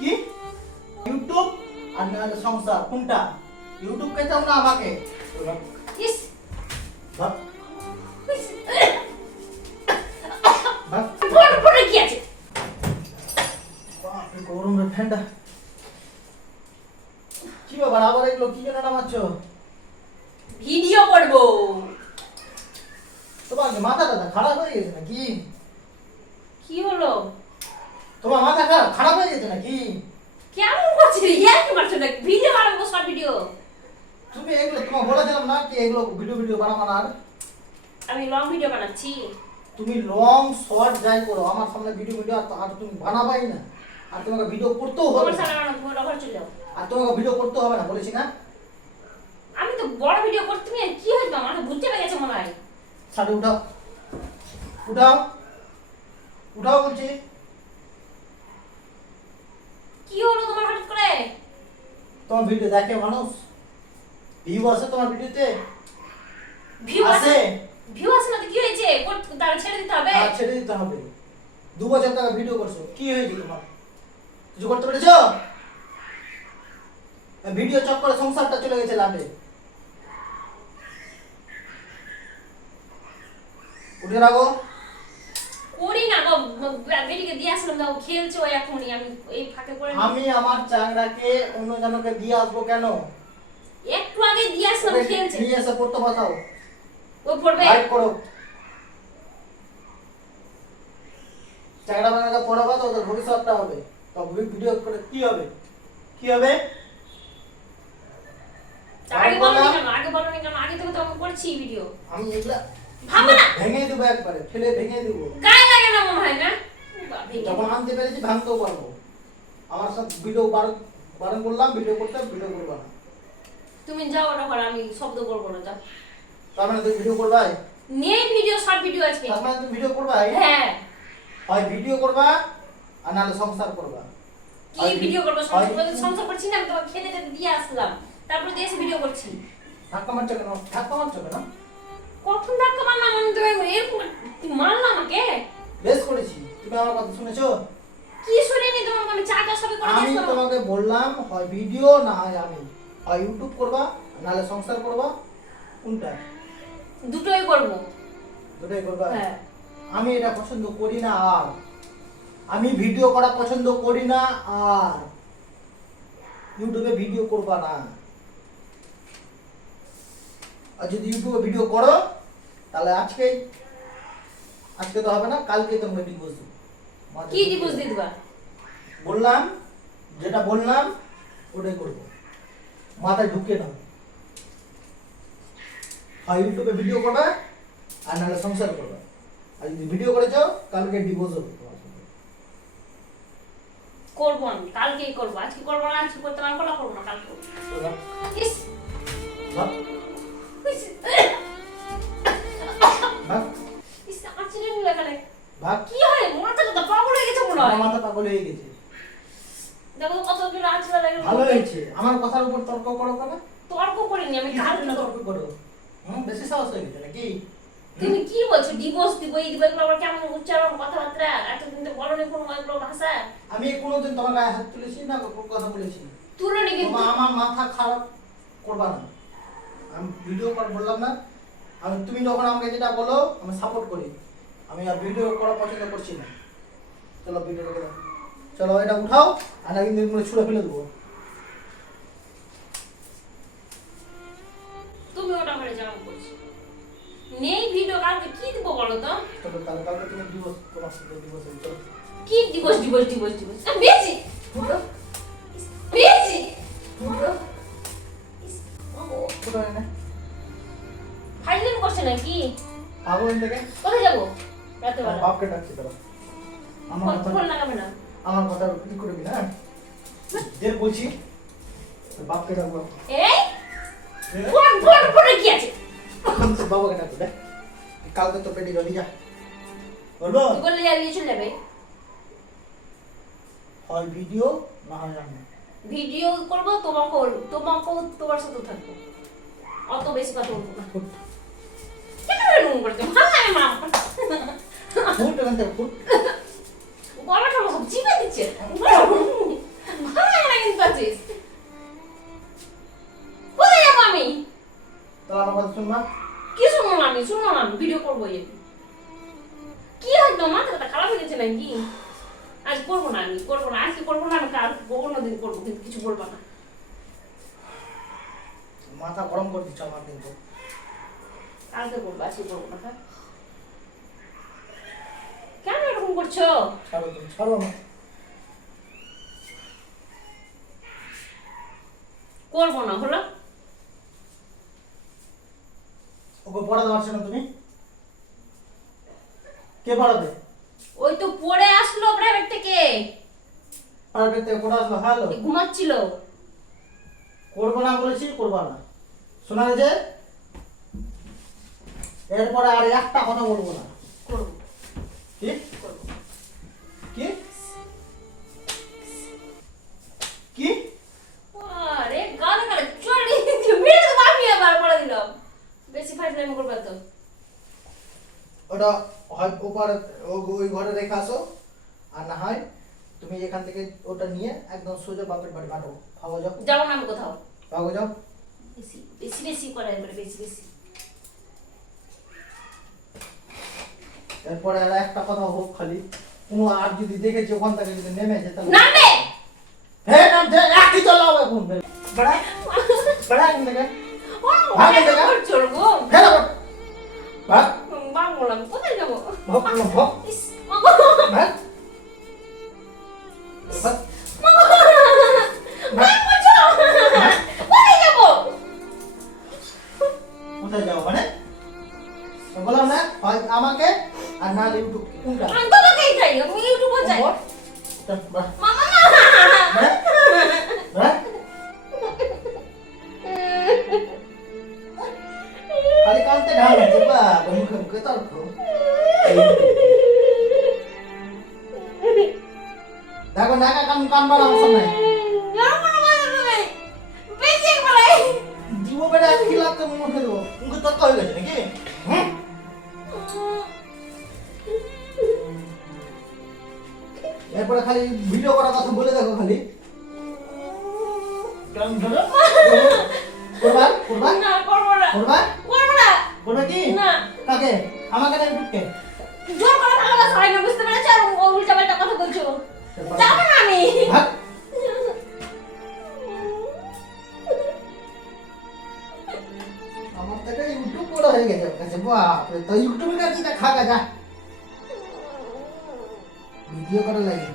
কি ইউটিউব আর নাহলে সংসার কোনটা? ইউটিউব কে চাও না আমাকে? ইস ভাগ ভাগ বড় বড় কি আছে? বাপরে গরম রে ঠান্ডা। কি ব্যাপার আবার এগুলো কি জন্য নামাচ্ছো? ভিডিও করব। তোমার কি মাথাটা খারাপ হয়ে গেছে নাকি? কি হলো? তোমার মাথা খারাপ হয়ে গেছে নাকি? কেমন করছিস? ইয়ার কি মারছো না? ভিডিও বানাবো, শর্ট ভিডিও। তুমি এগুলো তোমার বলেছিলাম না কি এগুলো ভিডিও বানাবো না আর? আমি লং ভিডিও বানাচ্ছি। তুমি লং শর্ট যাই করো আমার সামনে ভিডিও আর তুমি বানাবাই না। আর তোমাকে ভিডিও করতেও হবে তোমার না। সামনে বানাবো, তোমার ঘর চলে যাও। আর তোমাকে ভিডিও করতে হবে না বলেছি না? আমি তো বড় ভিডিও করতে তুমি কি হইছে আমার বুঝতে পেরে গেছে মনে হয়। সাড়ে উঠাও উঠাও উঠাও বলছি। কি হলো তোমার হঠাৎ করে? তোমার ভিডিও দেখে মানুষ? ভিউ আছে তোমার ভিডিওতে? ভিউ আছে? আছে? ভিউ আছে না তো কি হয়েছে? তার ছেড়ে দিতে হবে। আর ছেড়ে দিতে হবে। 2 বছর টাকা ভিডিও করছো কি হয়েছে তোমার? কিছু করতে পেরেছো? ভিডিও চক্করে সংসারটা চলে গেছে লাটে। উঠে রাখো। করি না গো, বেটিকে দিয়ে আসলাম দাও খেলছে ও এখনই, আমি এই ফাঁকে করে আমি আমার চাংড়াকে অন্য জনকে দিয়ে আসবো কেন? একটু আগে দিয়ে আসলাম ওকে খেলছে। নিয়ে এসে পড়তে বসাও। ও পড়বে। গাইড করো। চাংড়া বাংলাকে পড়াবো তো ওদের ভবিষ্যৎটা হবে। তো ভিডিও করে কি হবে? কি হবে? আগে বলনি কেন? আগে বলনি কেন? আগে থেকে তো আমি করছি ভিডিও। আমি এগুলা ভাবো না। ভেঙে দেবো একবারে, ফেলে ভেঙে দেবো। গায়ে লাগে না মনে হয় না? যখন আনতে পেরেছি ভাঙতেও পারবো। আমার সাথে ভিডিও বারণ করলাম ভিডিও করতে, ভিডিও করবা না। তুমি যাও ওটা করো, আমি শব্দ করবো না, যাও। তার মানে তুমি ভিডিও করবাই? নেই ভিডিও, শর্ট ভিডিও আজকে। তার মানে তুমি ভিডিও করবাই? হ্যাঁ। হয় ভিডিও করবা আর নাহলে সংসার করবা। কি ভিডিও করবো? সংসার করছি না, আমি তোমাকে খেতে টেতে দিয়ে আসলাম, তারপরে দিয়ে এসে ভিডিও করছি। ধাক্কা মারছো কেন? ধাক্কা মারছো কেন? কখন ধাক্কা মারলাম আমি? তুমি এরকম তুমি মারলা আমাকে? বেশ করেছি। তুমি আমার কথা শুনেছো? কি শুনিনি তোমাকে? আমি চাটা সবে করে আমি দিয়েছিলাম। তোমাকে বললাম হয় ভিডিও না হয় আমি। হয় ইউটিউব করবা নাহলে সংসার করবা। কোনটা? দুটোই করবো। দুটোই করবা? হ্যাঁ। আমি এটা পছন্দ করি না আর। আমি ভিডিও করা পছন্দ করি না আর। ইউটিউবে ভিডিও করবা না। আর যদি ইউটিউবে ভিডিও করো তাহলে আজকে তো হবে না, কালকে তোমাকে ডিভোর্স দেবো। কি ডিভোর্স দিয়ে দিবা? বললাম যেটা বললাম ওটাই করবো। মাথায় ঢুকে নাও। হয় ইউটিউবে ভিডিও করবে আর নাহলে সংসার করবে। আর যদি ভিডিও করেছো কালকে ডিভোর্স হবে তোমার সাথে। করবো আমি, কালকেই করবো। আজকে করবো না, আজকে করতে না করলে করবো না, কালকে করবো। ভাগ, ইস, ভাগ, ইস, ভাগ, ইস, আমার ছেলে নিল এখানে। ভাগ। কি হয়? মাথাটা তো পাগল হয়ে গেছে মনে হয়। আমার মাথা পাগল হয়ে গেছে। দেখো তো কত দূর আঁচড়া লাগে। ভালো হয়েছে। আমার কথার উপর তর্ক করো কেন? তর্ক করিনি আমি, কিসের কালকে জন্য করবো। তর্ক করো? বেশি সাহস হয়ে গেছে নাকি? তুমি কি বলছো? ডিভোর্স দিব, এই দিব, এগুলো আবার কেমন উচ্চারণ কথাবার্তা? এতদিন তো বলনি কোনো এগুলো ভাষা। আমি কোনোদিন তোমার গায়ে হাত তুলেছি না কোনো কথা বলেছি? তুলনি কিন্তু। তোমার আমার মাথা খারাপ করবা না। আমি ভিডিও কল বললাম না? তুমি যখন আমাকে যেটা বলো আমি সাপোর্ট করি। আমি আর ভিডিও করা পছন্দ করছি না। চলো ভিডিও রেখে দাও। চলো এটা উঠাও আর না কিন্তু এগুলো ছুঁড়ে ফেলে দেবো। তুমি ওটা করে যাও বলছি। নেই ভিডিও, কালকে কি দিব বলো তো? চলো তাহলে কালকে তুমি ডিভোর্স তোমার সাথে ডিভোর্স হবে। চলো কি দিবস দিবস দিবস দিবস? বেশি উঠো বেশি। উঠো ইস, উঠো না ফাইলিং করছে নাকি? পাগল থেকে কোথায় যাবো রাতে বেলা? বাপকে ডাকছি চলো। আমার কথা ফোন লাগাবে না। আমার কথা কি করবি না? যে বলছি তোর বাপকে ডাকবো। এই ফোন ফোন ফোনে কি আছে? তোর বাবাকে ডাকবো দেখ। কালকে তো পেটে জলি যা বলবো। তুই বললে নিয়ে চলে যাবে। হয় ভিডিও না হয় আমি। ভিডিও করবো, তোমাকেও তোমার সাথে থাকবো। অত বেশি কথা বলবো না। কেন এরকম করতে ভালো লাগে মা? ফুট এখান থেকে ফুট। গলাটা সব চিপে দিচ্ছে। শুনবা? কি শুনবো না আমি? শুনবো না আমি, ভিডিও করবো এই। কি হয়তো মাথাটা খারাপ হয়ে গেছে নাকি? আজ করবো না আমি, করবো না, আজকে করবো না, আমি কাল অন্যদিন করবো, কিন্তু কিছু বলবো না। মাথা গরম করে দিচ্ছ আমার কিন্তু। কালকে করবো, আজকে করবো না। হ্যাঁ, কেন এরকম করছো? ছাড়ো তুমি, ছাড়ো না। করবো না, হলো? ওকে পড়াতে পারছো না তুমি? কে পড়াবে? ওই তো পড়ে আসলো প্রাইভেট থেকে, প্রাইভেট থেকে পড়া আসলো, হ্যালো। ঘুমাচ্ছিল। করবো না বলেছি, করবা না। শোনা গেছে? এরপরে আর একটা কথা বলবো না। করবো, কি? করবো। কি? কি? আরে গালে গালে চড়ি মেরে তো আমি আবার পড়া দিলাম। বেশি ফাইজলামি করবে তো। ওটা হয় ওপারে ওই ঘরে রেখে আসো, আর না হয় তুমি এখান থেকে ওটা নিয়ে একদম সোজা বাপের বাড়ি পাঠাবো। ভাগো যাও, যাবো না আমি কোথাও। ভাগো যাও। বেশি বেশি বেশি করে একবারে বেশি বেশি। এরপরে আর একটা কথা হোক খালি, কোনো আর যদি দেখেছি ওখান থেকে যদি নেমে যেতে নামবে। হ্যাঁ নামছে, একই চলাও এখন বেড়া বেড়া এখান থেকে ভাগ এখান থেকে। করছো গো? হ্যাঁ ভাগ বাং বললাম, কোথায় যাবো? ভাগ ভাগ ইস, মাগো। ভাগ ভাগ মাগো। বাং বলছো? কোথায় যাবো? কোথায় যাও মানে? তো বললাম না, হয় আমাকে আর না ইউটিউব কোনটা? আমি তোমাকেই চাই, আমি ইউটিউবে চাই। বাহ মামা। হ্যাঁ হ্যাঁ খালি কানতে ঢাল আছে বা মুখে মুখে তর্ক। দেখো নাকা কান কান বাড়া অবসর নাই। বেশি বলে। জীব বেড়ে আর কি লাগতে মুখে দেবো, মুখে তর্ক হয়ে গেছে নাকি? হুম? এরপরে খালি ভিডিও করার কথা বলে দেখো খালি। কেমন ধরো? করবা? করবা? না, করবো না। করবা? করবো না। করবা কি? না। কাকে? আমাকে না ইউটিউবকে? জোর করে ভালোবাসা হয় না, বুঝতে পেরেছো? আর উল্টা পাল্টা কথা বলছো। যাবো না আমি। ভাগ। আমার থেকে ইউটিউব বড় হয়ে গেছে ওর কাছে, বাপরে। তো ইউটিউবে কাছে খা যা ভিডিও করা লাগে।